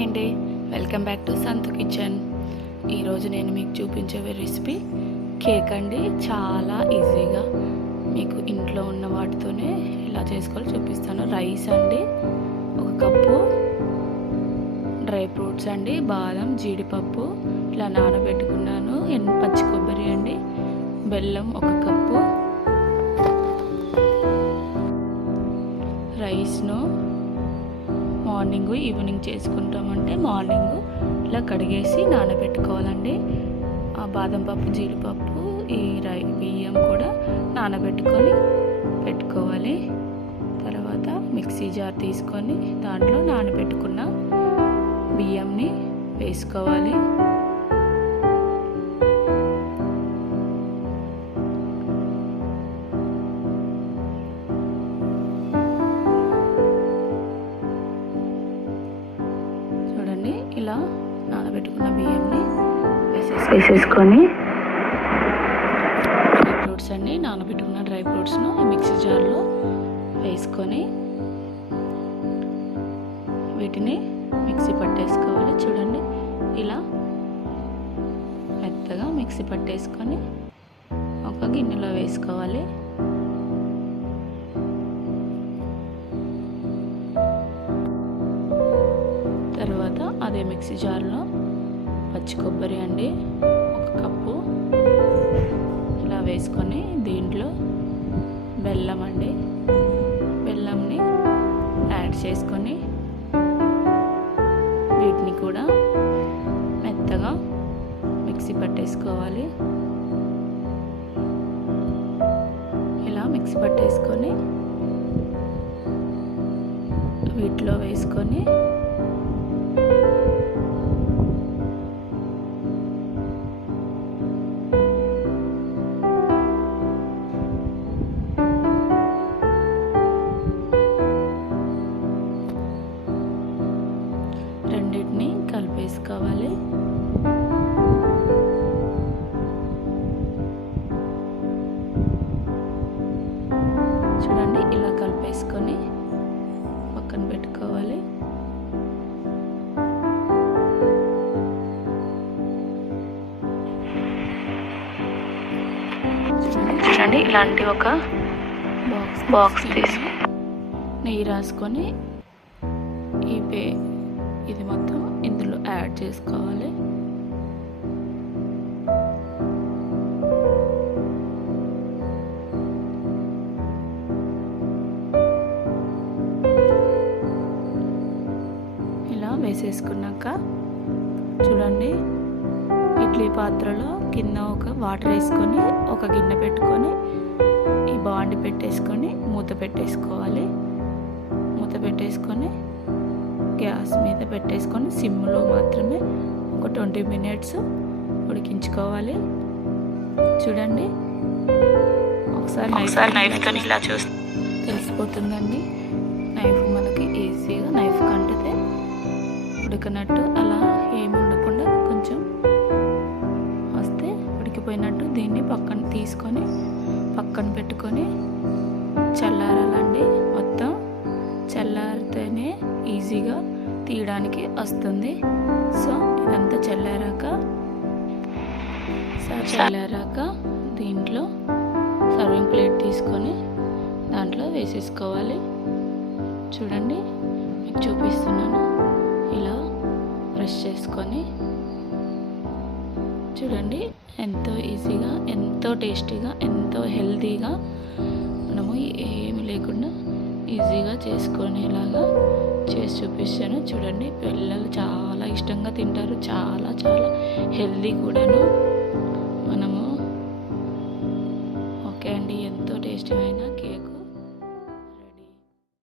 Hi అండి, welcome back to Santhu kitchen. ఈరోజు నేను మీకు చూపించే రెసిపీ కేక్ అండి. చాలా ఈజీగా మీకు ఇంట్లో ఉన్న వాటితోనే ఎలా చేసుకోవాలో చూపిస్తాను. రైస్ అండి, 1 కప్పు డ్రై ఫ్రూట్స్ అండి, బాదం, జీడిపప్పు ఇలా నానబెట్టుకున్నాను. పచ్చి కొబ్బరి అండి, బెల్లం 1 కప్పు. రైస్ను మార్నింగ్ ఈవినింగ్ చేసుకుంటామంటే మార్నింగ్ ఇలా కడిగేసి నానబెట్టుకోవాలండి. ఆ బాదం పప్పు, జీడిపప్పు, ఈ బియ్యం కూడా నానబెట్టుకొని పెట్టుకోవాలి. తర్వాత మిక్సీ జార్ తీసుకొని దాంట్లో నానబెట్టుకున్న బియ్యంని వేసుకోవాలి. ఇలా నానబెట్టుకున్న బియ్యంని వేసేసుకొని డ్రై ఫ్రూట్స్ అండి, నానబెట్టుకున్న డ్రై ఫ్రూట్స్ను మిక్సీ జార్లో వేసుకొని వీటిని మిక్సీ పట్టేసుకోవాలి. చూడండి, ఇలా మెత్తగా మిక్సీ పట్టేసుకొని ఒక గిన్నెలో వేసుకోవాలి. తర్వాత అదే మిక్సీ జార్లో పచ్చి కొబ్బరి అండి 1 కప్పు ఇలా వేసుకొని దీంట్లో బెల్లం అండి, బెల్లంని యాడ్ చేసుకొని వీటిని కూడా మెత్తగా మిక్సీ పట్టేసుకోవాలి. ఇలా మిక్సీ పట్టేసుకొని వీటిలో వేసుకొని రెండింటిని కలిపేసుకోవాలి. చూడండి, ఇలా కలిపేసుకొని పక్కన పెట్టుకోవాలి. చూడండి, ఇలాంటి ఒక బాక్స్ తీసి నెయ్యి రాసుకొని ఇది మొత్తం ఇందులో యాడ్ చేసుకోవాలి. ఇలా వేసేసుకున్నాక చూడండి, ఇడ్లీ పాత్రలో కింద ఒక వాటర్ వేసుకొని ఒక గిన్నె పెట్టుకొని ఈ బాండి పెట్టేసుకొని మూత పెట్టేసుకోవాలి. మూత పెట్టేసుకొని గ్యాస్ మీద పెట్టేసుకొని సిమ్లో మాత్రమే ఒక 20 మినిట్స్ ఉడికించుకోవాలి. చూడండి, ఒకసారి నైఫ్తో ఇలా చూస్తే తెలిసిపోతుందండి. నైఫ్ మనకి ఈజీగా నైఫ్ కంటితే ఉడకనట్టు, అలా ఏమి ఉండకుండా కొంచెం వస్తే ఉడికిపోయినట్టు. దీన్ని పక్కన తీసుకొని పక్కన పెట్టుకొని చల్లారాలండి. మొత్తం చల్లారితేనే ఈజీగా తీయడానికి వస్తుంది. సో ఇదంతా చల్లారాక దీంట్లో సర్వింగ్ ప్లేట్ తీసుకొని దాంట్లో వేసేసుకోవాలి. చూడండి, మీకు చూపిస్తున్నాను. ఇలా బ్రష్ చేసుకొని చూడండి, ఎంతో ఈజీగా, ఎంతో టేస్టీగా, ఎంతో హెల్తీగా మనము ఏమి లేకుండా ఈజీగా చేసుకునేలాగా చేసి చూపిస్తాను. చూడండి, పిల్లలు చాలా ఇష్టంగా తింటారు. చాలా హెల్తీ కూడాను.